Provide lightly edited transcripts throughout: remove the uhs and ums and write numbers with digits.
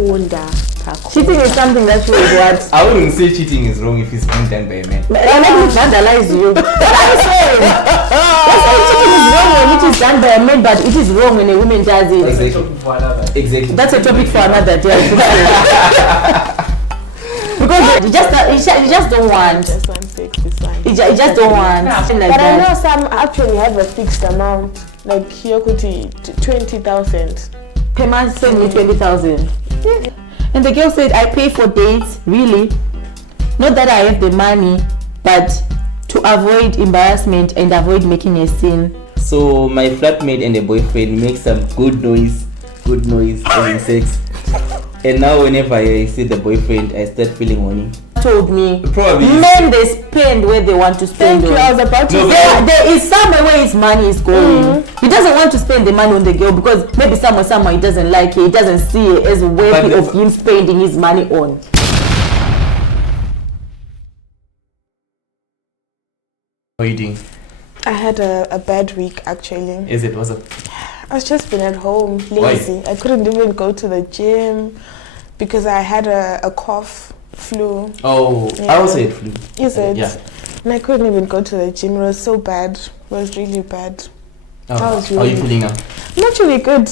Cheating is something that you would want. I wouldn't say cheating is wrong if it's being done by a man. Let me vandalize you. What I'm saying? That's why cheating is wrong when it is done by a man, but it is wrong when a woman does it. Exactly. That's a topic for another day. Because you just don't want. You just don't want. But I know some actually have a fixed amount. Like here could be 20,000. Per month send me 20,000. Yeah. And the girl said, I pay for dates, really. Not that I have the money, but to avoid embarrassment and avoid making a scene. So my flatmate and the boyfriend make some good noise having sex. And now whenever I see the boyfriend, I start feeling horny. Told me Probably men, they spend where they want to spend. Thank you, I was about to say. There is somewhere where his money is going. He doesn't want to spend the money on the girl because maybe someone he doesn't like it. He doesn't see it as worthy of him spending his money on. What are you doing? I had a bad week actually. Is it? What's up? I've just been at home, lazy. Why? I couldn't even go to the gym because I had a cough, flu. Oh, Yeah. I also had flu. Is it? Yeah. And I couldn't even go to the gym. It was so bad. It was really bad. Oh. How was How are you your feeling now? I'm actually good.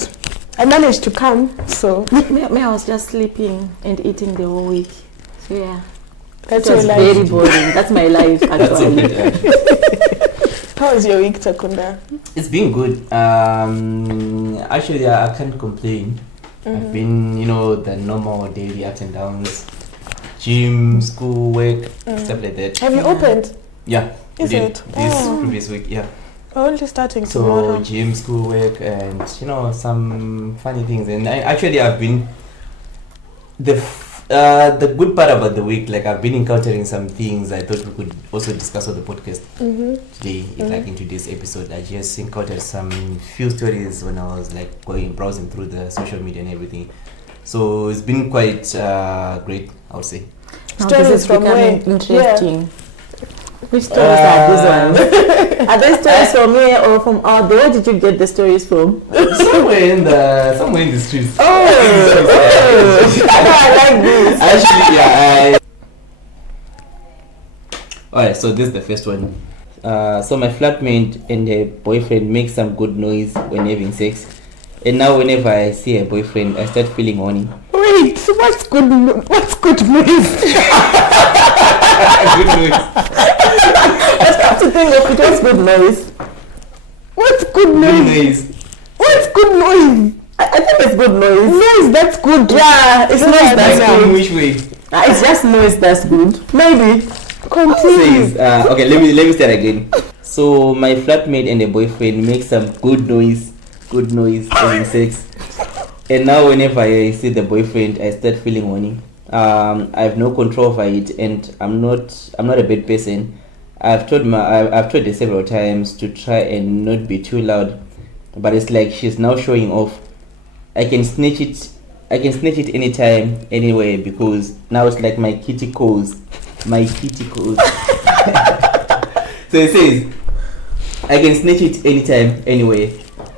I managed to come, so Me, I was just sleeping and eating the whole week. So yeah, that's it was your very life. boring. That's my life That's so actually. good. Yeah. How was your week, Takunda? It's been good. Actually, I can't complain. I've been, the normal daily ups and downs, gym, school, work, stuff like that. Have you opened? Yeah, we Is did it? this Oh. previous week. Yeah. Only starting So tomorrow. gym, school, work, and some funny things. And I've been the good part about the week. Like I've been encountering some things I thought we could also discuss on the podcast today. Like in today's episode, I just encountered some few stories when I was like browsing through the social media and everything. So it's been quite great, I would say. Now Stories this is from becoming where? interesting. Which stories are these ones? Are they stories from here or from out there? Where did you get the stories from? somewhere in the streets. I like this. Actually, Alright, so this is the first one. So my flatmate and her boyfriend make some good noise when having sex. And now whenever I see her boyfriend, I start feeling horny. Wait, what's good news? Good noise. I start to think of it. What's good noise? What's good Good news? noise. What's good noise? I think it's good noise. Noise, that's good. Yeah, it's noise that's Like in good. which way? It's just noise that's good. Maybe. Continue. Says, okay, let me start again. So my flatmate and her boyfriend make some good noise having sex. And now whenever I see the boyfriend, I start feeling horny. I have no control over it, and I'm not a bad person. I've told her several times to try and not be too loud, but it's like she's now showing off. I can snatch it anytime, anywhere, because now it's like my kitty calls. So it says I can snatch it anytime, anyway,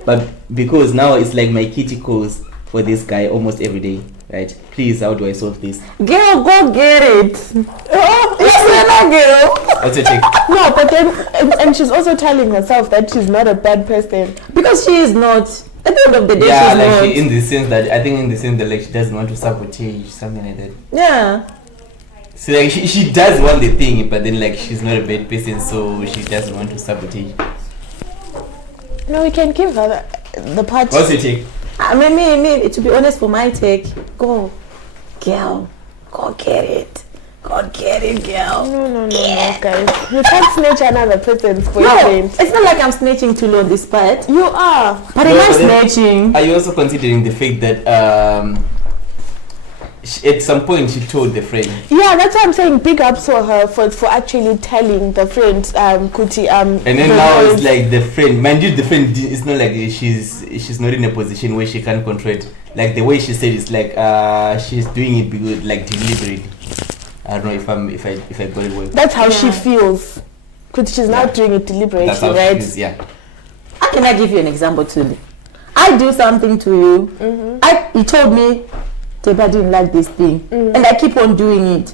but because now it's like my kitty calls for this guy almost every day, right? Please, how do I solve this? Girl, go get it. Oh, listen, girl. What's your take? No, but then, and she's also telling herself that she's not a bad person. Because she is not. At the end of the day, Yeah, she's like not. in the sense that like she doesn't want to sabotage something like that. Yeah. So like she does want the thing, but then like she's not a bad person, so she doesn't want to sabotage. No, we can give her the part. What's your take? Me, to be honest, for my take, go, girl, go get it. Go get it, girl. No, guys. You can't snatch another person's No, boyfriend. it's not like I'm snatching too low on this part. You are. But No, am I but then- snatching? Are you also considering the fact that at some point she told the friend? Yeah, that's why I'm saying big ups for her for actually telling the friend, Kuti, And then her now noise. it's like the friend, mind you, the friend, it's not like she's not in a position where she can control it. Like the way she said it's like she's doing it because like deliberately. I don't know if I got it well. That's how she Yeah. feels. Kuti, she's now Yeah. doing it deliberately, That's how right? she is, yeah. How can I give you an example too? I do something to you. You told me Teba didn't like this thing, and I keep on doing it.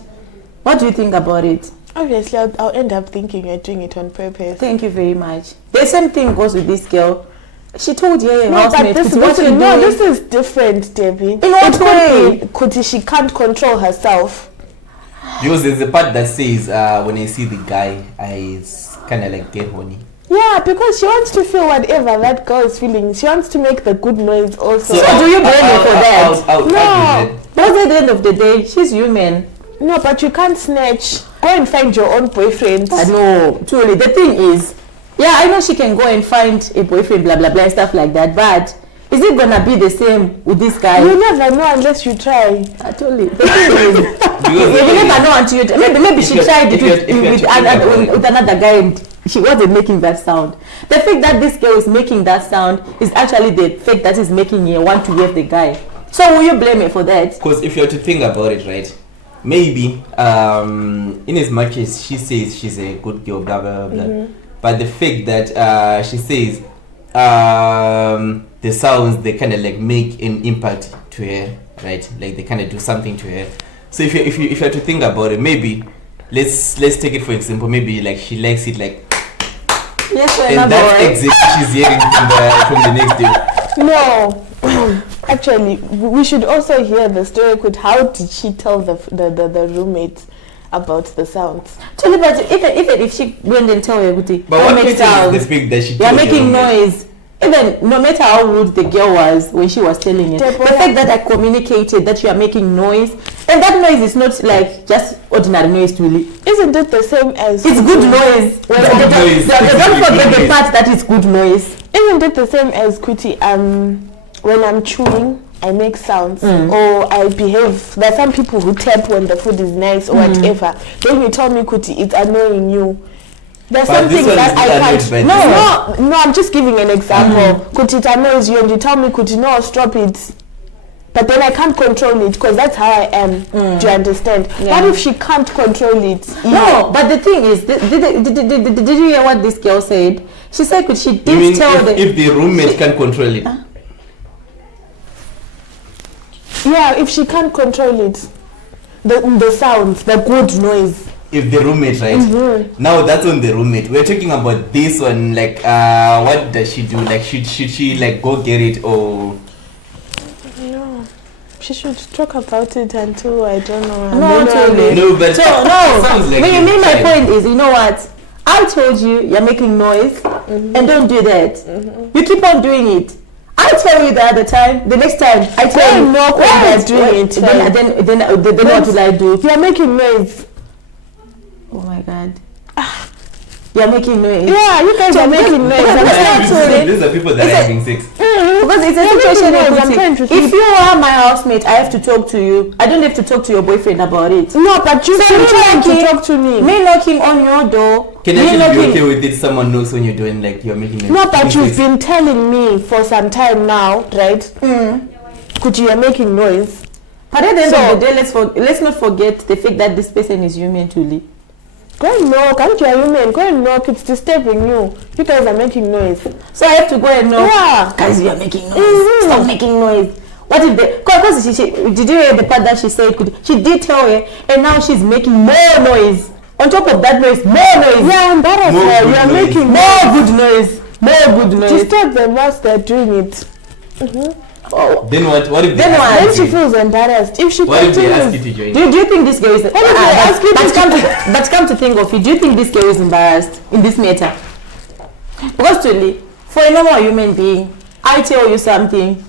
What do you think about it? Obviously, I'll end up thinking you're doing it on purpose. Thank you very much. The same thing goes with this girl. She told you, No, but this is different, Debbie. In what way? Kuti, she can't control herself. Because there's a part that says when I see the guy, I kind of like get horny. Yeah, because she wants to feel whatever that girl is feeling. She wants to make the good noise also. So do you blame her for that? No. But at the end of the day, she's human. No, but you can't snatch. Go and find your own boyfriend. No, truly. The thing is, yeah, I know she can go and find a boyfriend, blah, blah, blah, and stuff like that. But is it going to be the same with this guy? You never know unless you try. Totally. The thing is, you never know until you... Maybe she tried it with another guy and she wasn't making that sound. The fact that this girl is making that sound is actually the fact that is making you want to wave the guy. So will you blame her for that? Because if you're to think about it, right, maybe in as much as she says she's a good girl, blah, blah, blah, blah, but the fact that she says the sounds, they kind of like make an impact to her, right? Like they kind of do something to her. So if you're to think about it, maybe let's take it for example, maybe like she likes it like, yes, and that's exactly she's hearing from the next day. No. Actually, we should also hear the story. How did she tell the roommate about the sounds? Totally, but even if she went and tell her, but what makes the fact that she you're making noise? Even no matter how rude the girl was when she was telling it, the fact that I communicated that you are making noise, and that noise is not like just ordinary noise, really. Isn't it the same as... It's good noise. Don't forget the part that it's good noise. Isn't it the same as Kuti, when I'm chewing, I make sounds, or I behave. There are some people who tap when the food is nice or whatever. Then you tell me, Kuti, it's annoying you. There's something that I can't... No, I'm just giving an example. Kuti, it annoys you and you tell me, Kuti, no, stop it. But then I can't control it because that's how I am. Do you understand? Yeah. What if she can't control it? No, but the thing is, did you hear what this girl said? She said, could she did tell if the roommate can control it? Yeah, if she can't control it, the sounds, the good noise. If the roommate, right? Now that's on the roommate. We're talking about this one. Like, what does she do? Like, should she like go get it or? No, she should talk about it until I don't know. No, but sounds like me. My point is, you know what? I told you you're making noise, and don't do that. You keep on doing it. I tell you the other time, the next time I tell you no, when you're doing it, then what will I do? You're making noise. Oh my God. You're making noise. Yeah, you guys are making noise. These are people that are having sex. Because it's a situation. If you are my housemate, I have to talk to you. I don't have to talk to your boyfriend about it. No, but you've been trying to talk to me. Me knocking on your door. Can actually be okay with it? Someone knows when you're doing like you're making noise. No, but you've been telling me for some time now, right? Could you are making noise? But at the end of the day, let's not forget the fact that this person is human to live. Go and knock, aren't you a human? Go and knock, it's disturbing you. You guys are making noise. So I have to go and knock? Yeah. Guys, you are making noise. Stop making noise. What if because did you hear the part that she said, she did tell her, and now she's making more noise. On top of that noise, more noise. Yeah, embarrassed her. You are making more good noise. More good noise. Disturb them whilst they're doing it. Oh. Then what? What if then she feels embarrassed? If she what if they ask you to join? Do you think this girl is? But come to think of it, do you think this girl is embarrassed in this matter? Because truly, for a normal human being, I tell you something,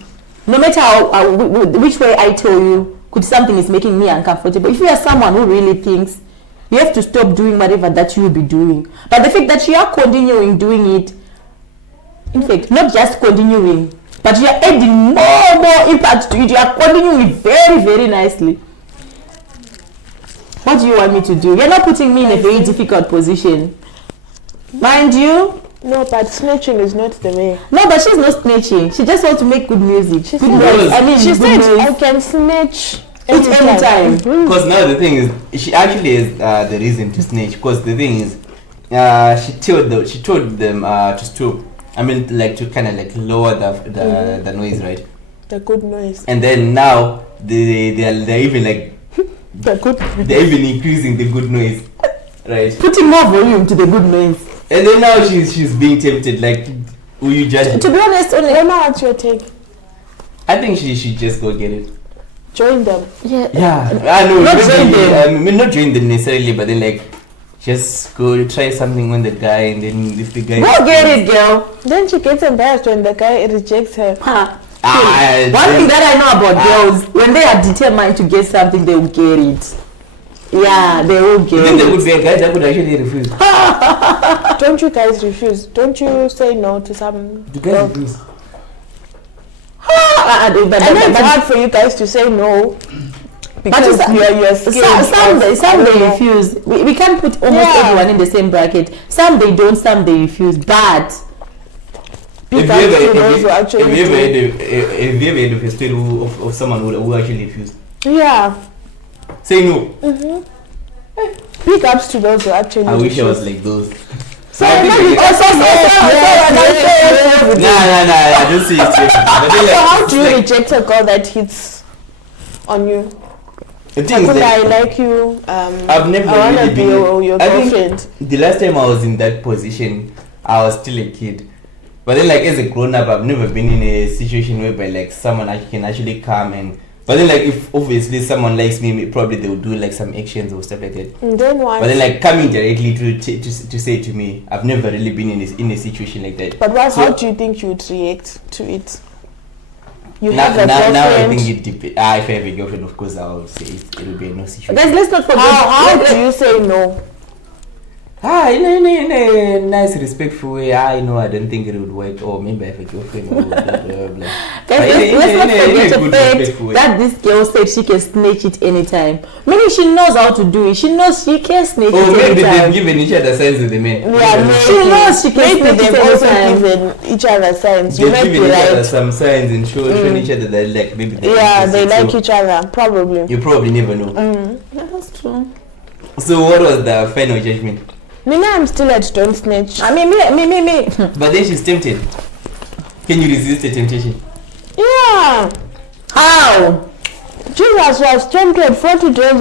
no matter how which way I tell you, something is making me uncomfortable. If you are someone who really thinks, you have to stop doing whatever that you will be doing. But the fact that you are continuing doing it, in fact, not just continuing, but you are adding more impact to it. You are continuing very, very nicely. What do you want me to do? You're not putting me in a very difficult position. Mind you. No, but snitching is not the way. No, but she's not snitching. She just wants to make good music. She said I can snitch anytime. Because now the thing is, she actually is the reason to snitch. Because the thing is, she told them to stop. I mean, like to kind of like lower the noise, right? The good noise. And then now they're even like they're even increasing the good noise, right? Putting more volume to the good noise. And then now she's being tempted. Like, will you judge? To be honest, only what's your take? I think she should just go get it. Join them. Yeah. I know. Not join them. I mean, not join them necessarily, but then like, just go try something on the guy, and then if the guy go get it, girl. Then she gets embarrassed when the guy rejects her. One thing that I know about girls, when they are determined to get something, they will get it. Yeah, they will get then it. there would be a guy that would actually refuse. Don't you guys refuse? Don't you say no to some? Do guys refuse? And it's hard for you guys to say no because you're scared. Some they refuse. We can't put almost everyone in the same bracket. Some they don't, some they refuse. But Have you ever had a story of someone who actually refused? Yeah. Say no. Big ups to those who actually I wish I refuse. was like those. So I don't see it. So how do you reject a girl that hits on you? The thing is I that like you. I've never I wanna really be been. your I think girlfriend. the last time I was in that position, I was still a kid. But then, like, as a grown up, I've never been in a situation whereby like someone can actually come and. But then, like, if obviously someone likes me, probably they will do like some actions or stuff like that. And then what? But then, like, coming directly to say to me, I've never really been in a situation like that. But how do you think you would react to it? You now, have a girlfriend. now I think it depends. If I have a girlfriend, of course, I will say it will be a no situation. guys, let's not forget. How do you say no? In a nice, respectful way. I know I don't think it would work, or maybe I have a girlfriend. Or blah, blah, blah. Let's not forget the fact that this girl said she can snitch it anytime. Maybe she knows how to do it. She knows she can snitch it anytime. Or maybe they've given each other signs with the men. Yeah, she knows she can snitch they've it also anytime. given each other signs. You They've might be given each other right. some signs and showing each other that like maybe They like each other, probably. You probably never know. Yeah, that's true. So what was the final judgment? Me now, I'm still at don't snitch. I mean, me. But then she's tempted. Can you resist the temptation? Yeah. How? Jesus was tempted 40 days.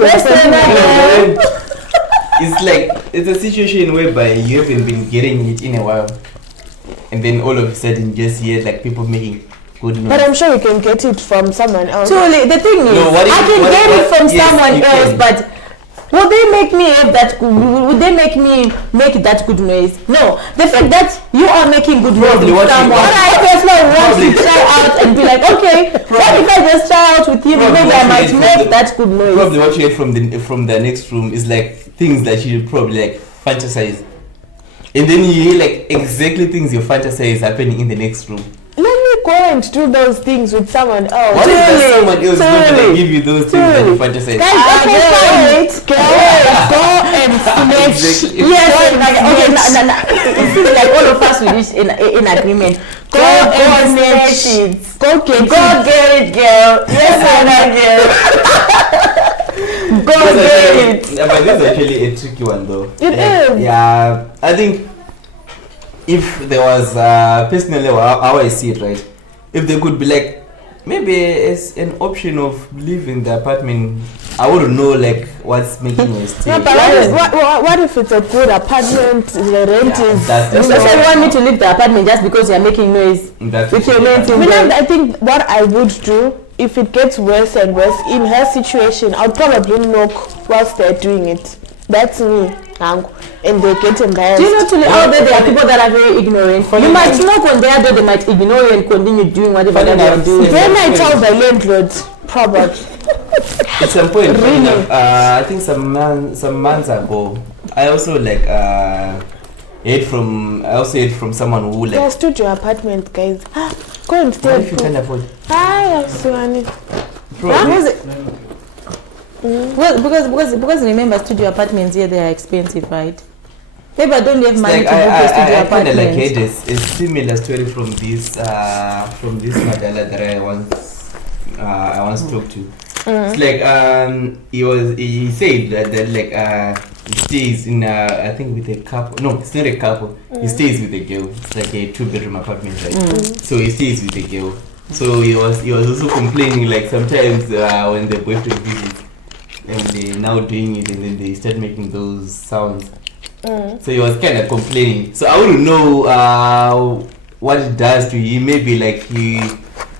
It's like it's a situation whereby you haven't been getting it in a while, and then all of a sudden just hear like people making good noise. But I'm sure you can get it from someone else. Truly, the thing is, No, I can get it from yes, someone you else, can. but would they make me have that? Would they make me make that good noise? No. The fact that you are making good noise Probably with someone, I personally want to Probably. try out and be like, okay, what if I just try out with him? Probably Maybe what I you might get make that good noise. Probably what you get from the next room is like things that you probably like fantasize, and then you hear like exactly things you fantasize happening in the next room. Let me go and do those things with someone else. What if there's someone else Totally. going to give you those things that you fantasize? Guys, okay, fine. Go and snitch. Exactly. Yes, like, okay, no. It seems like all of us will reach in agreement. Go and snatch it. Go get it, girl. Yes, girl. Go get it. But this is actually a tricky one, though. It is. Yeah, I think if there was personally how I see it, right? If there could be like maybe as an option of leaving the apartment, I wouldn't know like what's making you stay. Yeah, but what if it's a good apartment? The rent is. That's So you want me to leave the apartment just because you're making noise? That's With your mates in I mean, there? I think what I would do if it gets worse and worse in her situation, I'll probably knock whilst they're doing it. That's me, and they get embarrassed. Do you know to out there are people that are very ignorant? You might knock on their door, they might ignore you and continue doing whatever they are doing. Then I tell the landlord, probably. At some point, Really? I think some months ago, I also like heard from someone who Yeah, like. studio apartment, guys. Go and What stay. if you can't afford? Hi, Suani. Probably. Because remember, studio apartments here, they are expensive, right? Maybe I don't have money Like to book a studio I kind of like apartment. heard a similar story from this Madala that I once talked to. It's like he said that like he stays in I think with a couple. No, it's not a couple. He stays with a girl. It's like a 2-bedroom apartment, right? So he stays with a girl. So he was also complaining, like sometimes when the boyfriend visits and they're now doing it and then they start making those sounds. So he was kind of complaining. So I wouldn't know what it does to him. Maybe like he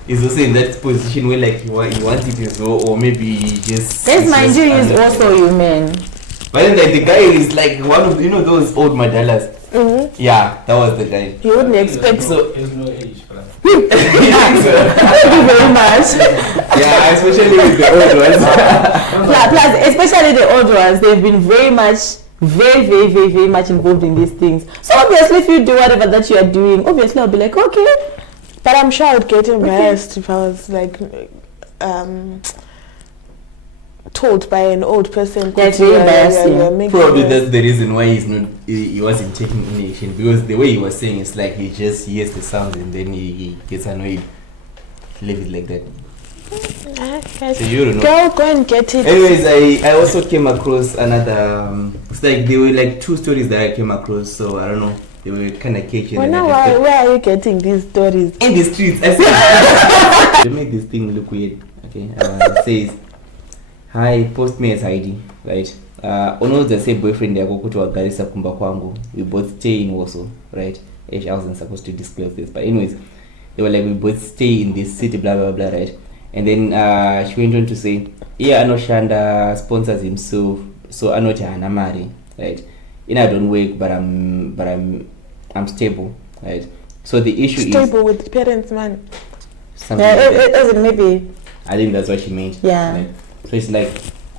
is also in that position where like he wants it as well, or maybe he just. Yes, mind you, is also human. But then like the guy is like one of those old madalas. Yeah, that was the guy. You wouldn't expect so. There's no age, but Thank you very much. Yeah, especially with the old ones. Plus, especially the old ones, they've been very much involved in these things. So obviously, if you do whatever that you are doing, obviously I'll be like, okay. But I'm sure I would get embarrassed if I was like told by an old person. That's very embarrassing. Probably that's the reason why he wasn't taking any action, because the way he was saying it's like he just hears the sound and then he gets annoyed. Leave it like that. So you don't know. Go and get it. Anyways, I also came across another. It's like there were like 2 stories that I came across. So I don't know. They were kind of catchy. Well, now where are you getting these stories? In the streets. I said, they make this thing look weird. Okay. It says, "Hi, post me as ID." Right. Unoza say boyfriend yako kuti wagarisa kumba kwangu. We both stay in Warsaw. Right. I wasn't supposed to disclose this, but anyways, they were like, we both stay in this city, blah blah blah, right? And then she went on to say, yeah, Anoshanda sponsors himself, so Anoti Anamari, right? I don't work, but I'm stable, right? So the issue stable with parents, man. Something like that. Maybe. I think that's what she meant. Yeah. Right? So it's like,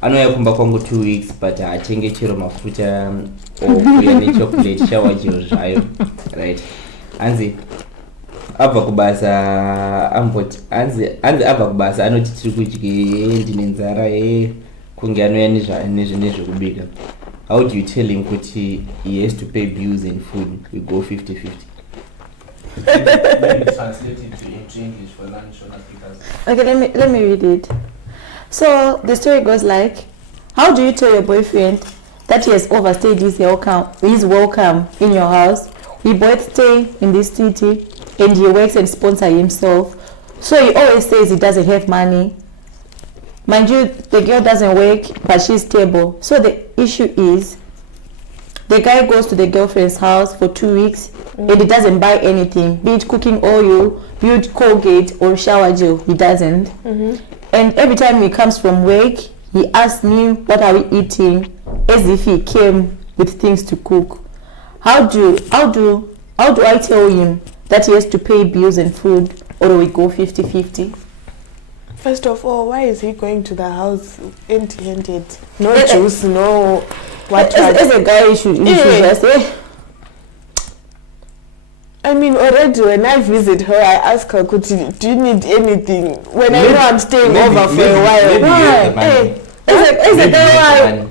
I know I come back on 2 weeks, but I change chiro mafuta or kuyani chocolate shower gel, right? Anzi. Abva kubasa anzi abva kubasa anoti tiri kudye ndine nzara kunge anouya nezvekubika. How do you tell him kuti he has to pay bills and food? We go 50-50. maybe translate it into English for non-Shona speakers. Okay, let me read it. So the story goes like, how do you tell your boyfriend that he has overstayed his welcome in your house? We both stay in this city and he works and sponsors himself. So he always says he doesn't have money. Mind you, the girl doesn't work, but she's stable. So the issue is, the guy goes to the girlfriend's house for 2 weeks and he doesn't buy anything, be it cooking oil, be it Colgate or shower gel. He doesn't. And every time he comes from work, he asks me, what are we eating? As if he came with things to cook. How do I tell him that he has to pay bills and food, or do we go 50-50? First of all, why is he going to the house empty-handed? No juice, no what. As a guy, you should just say. I mean, already when I visit her, I ask her, do you need anything? When I know I'm staying over for a while. Why? As a guy,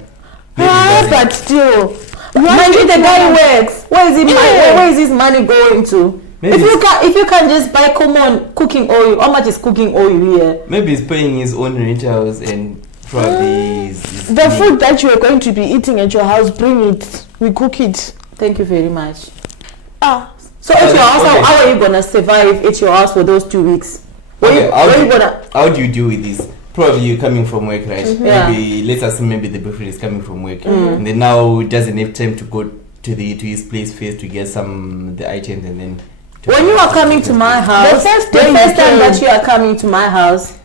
why? But still, mind you, the guy works. Where is his money going to? If you can't just buy common cooking oil, how much is cooking oil here? Maybe he's paying his own rentals and probably the food that you are going to be eating at your house, bring it. We cook it. Thank you very much. So at your house, how are you gonna survive at your house for those 2 weeks? How do you deal with this? Probably you're coming from work, right? Maybe let's assume maybe the boyfriend is coming from work, and then now doesn't have time to go to his place first to get the items, and then. When you are coming to my house, the first time that you are coming to my house,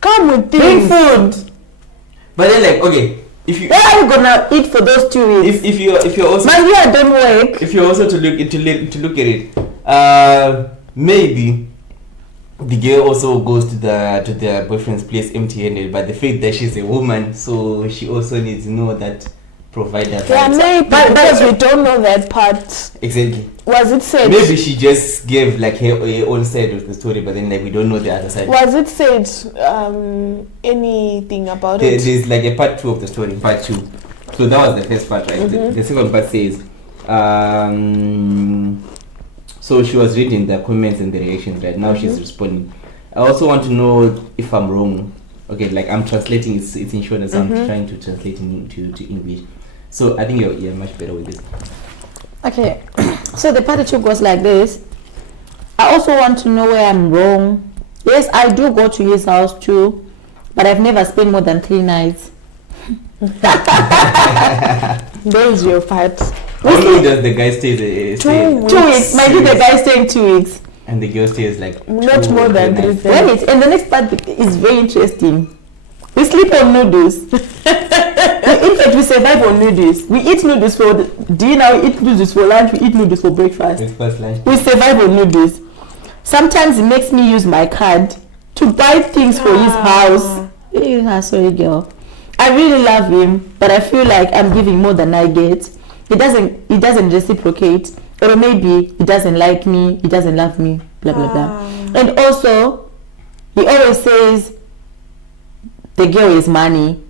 come with things. Bring food. But then, like, okay, if you. Where are you gonna eat for those 2 weeks? If you're also. Man, you don't work. If you're also to look at it, maybe the girl also goes to the boyfriend's place empty-handed, but the fact that she's a woman, so she also needs to know that provider. Yeah, maybe because we don't know that part. Exactly. Was it said? Maybe she just gave like her own side of the story, but then like we don't know the other side. Was it said anything about it? There's like a part 2 of the story, part 2. So that was the first part, right? The second part says, so she was reading the comments and the reactions, right? Now she's responding. I also want to know if I'm wrong. Okay, like I'm translating, it's in short, as I'm trying to translate into English. So I think you're much better with this. Okay, so the part 2 goes like this. I also want to know where I'm wrong Yes, I do go to his house too, but I've never spent more than 3 nights. There's your part. How long does the guy stay? 2 weeks. 2 weeks. Maybe the guy staying 2 weeks. And the girl stays like Not 2 more or than 3 3 nights. days. Wait, and the next part is very interesting. We sleep on noodles. In fact, we survive on noodles. We eat noodles for dinner, we eat noodles for lunch, we eat noodles for breakfast. Breakfast, lunch. We survive on noodles. Sometimes it makes me use my card to buy things for his house. Sorry, girl. I really love him, but I feel like I'm giving more than I get. He doesn't reciprocate, or maybe he doesn't like me, he doesn't love me, blah blah blah. And also, he always says the girl is money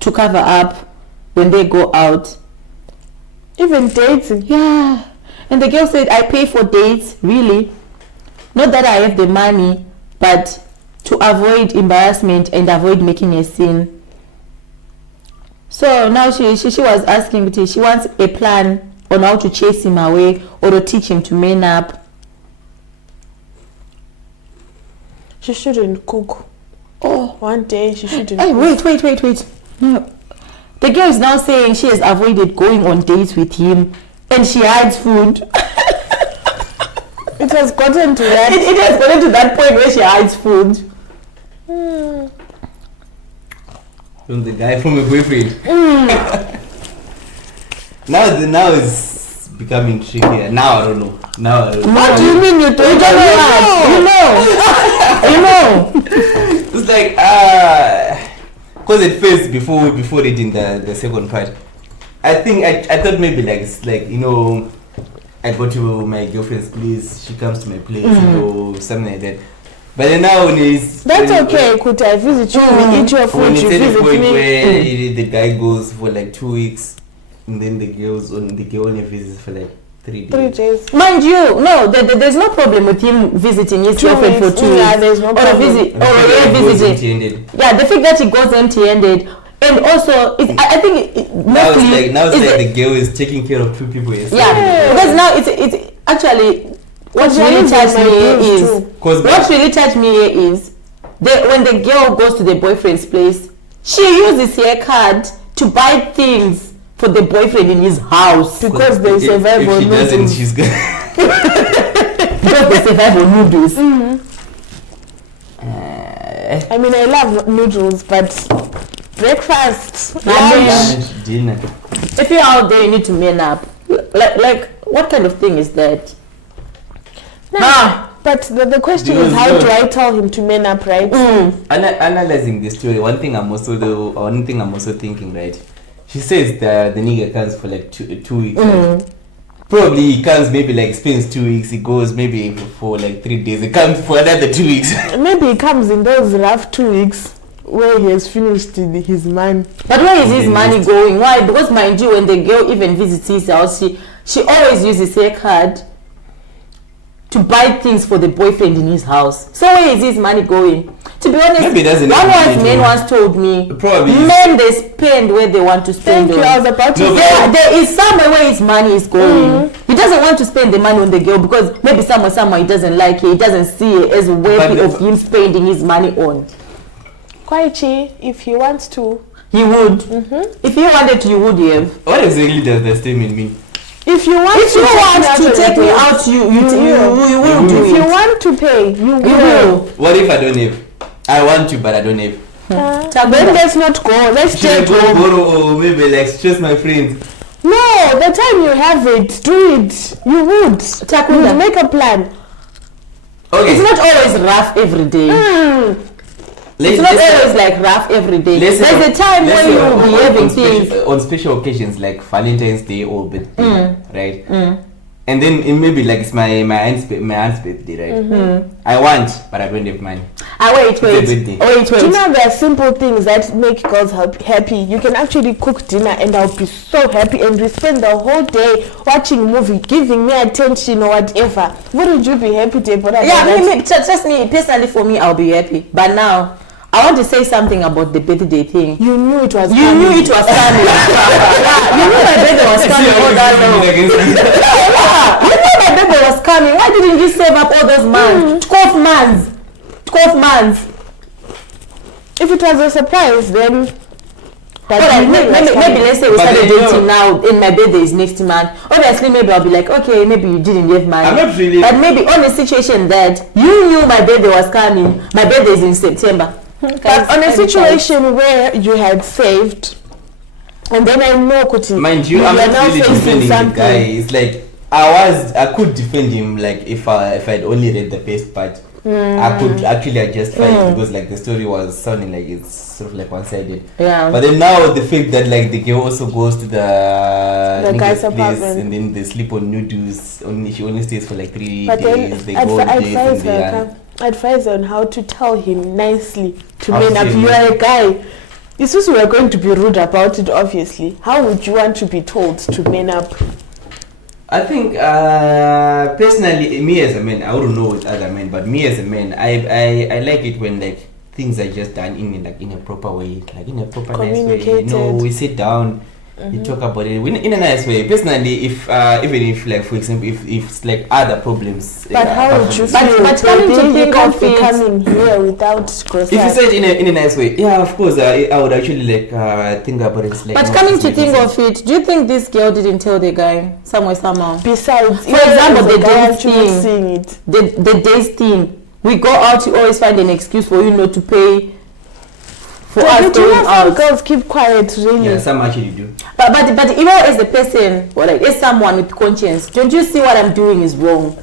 to cover up when they go out. Even dating. Yeah. And the girl said, I pay for dates, really. Not that I have the money, but to avoid embarrassment and avoid making a scene. So now she was asking me, she wants a plan on how to chase him away or to teach him to man up. She shouldn't cook. Oh, One day she shouldn't hey, cook. wait. No. The girl is now saying she has avoided going on dates with him and she hides food. It has gotten to that. It has gotten to that point where she hides food. From the guy, from a boyfriend. Now it's becoming trickier. Now I don't know. What do you mean you don't know? You know. It's like because at first before reading the second part, I think I thought maybe like it's like, you know, I go to my girlfriend's place, she comes to my place, or something like that. But then now when it's That's okay. Could I visit you? We eat your food. when it's You at the visit point me. where the guy goes for like 2 weeks, and then the girl only visits for like 3 days. 3 days. Mind you, no, there's no problem with him visiting his 2 girlfriend for weeks. 2 Yeah, weeks. there's no Or a problem. visit, And or the fact that a it goes visit. empty-handed. Yeah, the fact that he goes empty-handed, and also I think Now it's like is the girl is taking care of 2 people. yeah, because now it's actually what really touched me is what really touched me here is when the girl goes to the boyfriend's place, she uses her card to buy things for the boyfriend in his house Because they survive if on she doesn't, noodles. she's gonna. because they survive on noodles. I mean, I love noodles, but breakfast, I lunch. Dinner. If you're out there, you need to man up. Like what kind of thing is that? No, but the question is, how do I tell him to man up, right? Analyzing this story, one thing I'm also thinking, right? She says the nigga comes for like 2 weeks. Right? Probably he comes maybe like spends 2 weeks. He goes maybe for like 3 days. He comes for another 2 weeks. Maybe he comes in those rough 2 weeks where he has finished his man. But where is his money going? Why? Because mind you, when the girl even visits his house, she always uses her card to buy things for the boyfriend in his house. So where is his money going? To be honest, Maybe it doesn't one have to wise be man true. once told me, Probably men they spend where they want to spend. Thank you. I was about to No, say. There is somewhere where his money is going. He doesn't want to spend the money on the girl because maybe somewhere he doesn't like it. He doesn't see it as worthy of him spending his money on. Kwaichi, if he wants to. He would. If he wanted to, you would have. What exactly does the statement mean? If you want If you want to take me on a date, out, you will do if you it. want to pay, you You will. will. What if I don't have? I want to, but I don't have. Then let's not go. Let's Should I stay go home. borrow or maybe like stress my friends? No, the time you have it, do it. You would. Takunda. You make a plan. Okay. It's not always rough every day. Let's- It's not let's- always like rough every day. let's say There's a time let's when say you will be on having special- things. on special occasions like Valentine's Day or birthday, right? And then it maybe like it's my aunt's birthday, right? I want, but I don't have money. Wait. It's a birthday. Do you know there are simple things that make girls happy? You can actually cook dinner and I'll be so happy, and we spend the whole day watching movie, giving me attention or whatever. Wouldn't you be happy to about Yeah, that? trust me, personally for me, I'll be happy. But now, I want to say something about the birthday thing. You knew it was You coming. knew it was coming. Yeah, you knew my birthday was coming all that long. Yeah, you knew my birthday was coming. Why didn't you save up all those months? 12 months. 12 months. If it was a surprise, then. Alright, maybe let's say we But started then, dating now, and my birthday is next month. Obviously, maybe I'll be like, okay, maybe you didn't give money. I'm not really. But maybe on a situation that you knew my birthday was coming, my birthday is in September. But on a situation where you had saved, and then I know, Kuti, Mind you, I'm are not now really facing defending the something. guy. It's like I could defend him like if I'd only read the first part. I could actually justify it because like the story was sounding like it's sort of like one-sided. Yeah. But then now the fact that like the girl also goes to the guy's nigga's place apartment. and then they sleep on noodles. She only stays for like 3 But days. then They go on dates and advise they her, advise on how to tell him nicely to How man to up. say You no. are a guy. It's just we are going to be rude about it, obviously. How would you want to be told to man up? I think personally, me as a man, I wouldn't know with other men, but me as a man, I like it when like things are just done in a proper way, like in a proper nice way. Communicated. We sit down, we talk about it in a nice way. Personally, if even if like for example, if it's like other problems. But how apart would from you this- feel? but coming to You think can't of be it- coming here without if you say it in a nice way, yeah, of course, I would actually like think about it. Like, But more coming to cosmetic think sense. of it, do you think this girl didn't tell the guy somehow? Besides, For example, the guy date actually thing. seeing it. The days thing. We go out, you always find an excuse for you not to pay for us But you going know some out. girls keep quiet, really. Yeah, some actually do. But you know, as a person, or like as someone with conscience, don't you see what I'm doing is wrong?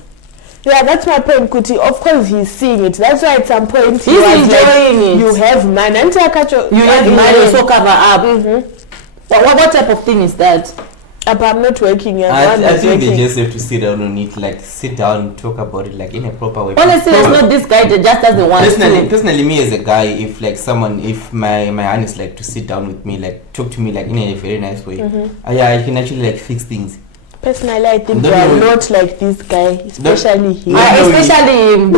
Yeah, that's my point, Kuti. Of course, he's seeing it. That's why at some point he He's was enjoying like, it. you have money. Until I catch You have money, so cover up. What type of thing is that? But I'm not working. I I'm think they working. just have to sit down on it, like sit down, talk about it, like in a proper way. Honestly, it's not this guy that just doesn't want to. Personally, me as a guy, if like someone, if my aunt is like to sit down with me, like talk to me, like in a very nice way, I can actually like fix things. Personally, I think Don't you are know. not like this guy, especially him. No, Especially him,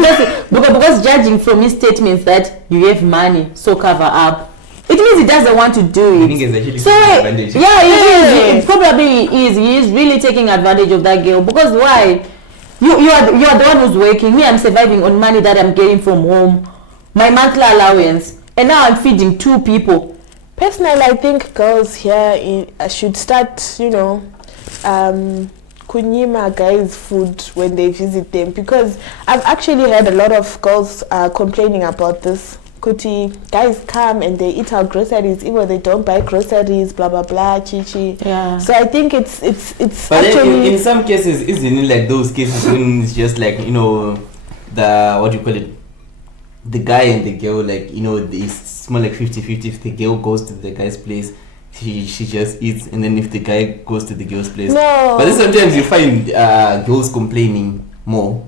because judging from his statements that you have money, so cover up. It means he doesn't want to do I think it. it's actually So taking advantage. yeah, he is. Probably he is. He is really taking advantage of that girl. Because why? You are the one who's working. Me, I'm surviving on money that I'm getting from home, my monthly allowance, and now I'm feeding 2 people. Personally, I think girls here should start, kunyima guys food when they visit them, because I've actually heard a lot of girls complaining about this. Kuti, guys come and they eat our groceries, even they don't buy groceries, blah blah blah, chichi. Yeah. So I think it's But actually in some cases, isn't it like those cases when it's just like the what do you call it, the guy and the girl, like it's more like 50-50. If the girl goes to the guy's place, she just eats, and then if the guy goes to the girl's place. No. But then sometimes you find girls complaining more.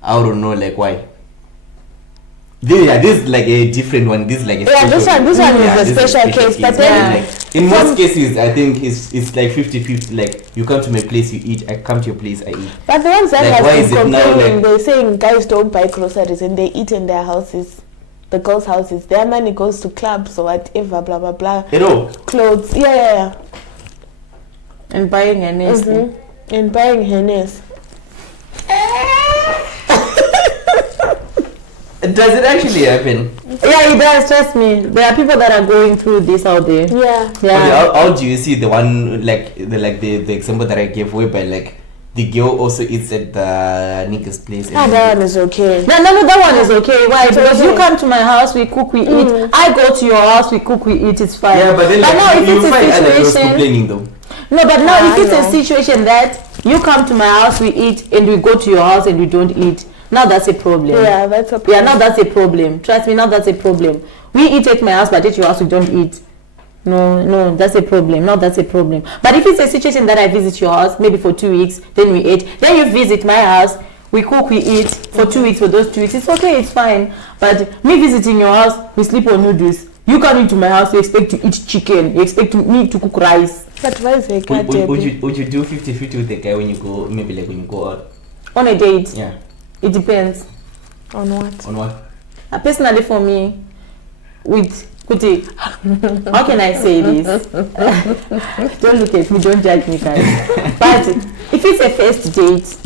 I don't know like why. This is like a different one. This is like a Yeah, this special- one is a this is special case, but then- like, in most cases, I think it's like 50-50. Like you come to my place, you eat. I come to your place, I eat. But the ones that Like, have why been is it now, complaining, like- they're saying guys don't buy groceries and they eat in their houses, the girls' houses. Their money goes to clubs or whatever, blah blah blah. Clothes, yeah. And buying a nest. And buying hennes. Does it actually happen? Yeah, it does. Trust me. There are people that are going through this out there. Yeah. Okay, Yeah. how do you see the one like the example that I gave, whereby like the girl also eats at the nigga's place? That one is okay. No, that one is okay. Why? It's Because you okay. come to my house, we cook, we eat. I go to your house, we cook, we eat. It's fine. Yeah, but then like, now if you it's find a other girls situation, complaining though. no, but now if it's no. a situation that you come to my house, we eat, and we go to your house and we don't eat, now that's a problem. Yeah, that's a Yeah, problem. now that's a problem. Trust me, now that's a problem. We eat at my house, but at your house we don't eat. No, that's a problem. Now that's a problem. But if it's a situation that I visit your house, maybe for 2 weeks, then we eat. Then you visit my house, we cook, we eat for 2 weeks. For those 2 weeks, it's okay, it's fine. But me visiting your house, we sleep on noodles. You come into my house, you expect to eat chicken. You expect me to cook rice. But why is it cat Would you do 50-50 with the guy when you go, maybe like when you go out? On a date, Yeah. it depends. on what? On what? Personally, for me, with Kuti, how can I say this? Don't look at me, don't judge me, guys. But if it's a first date,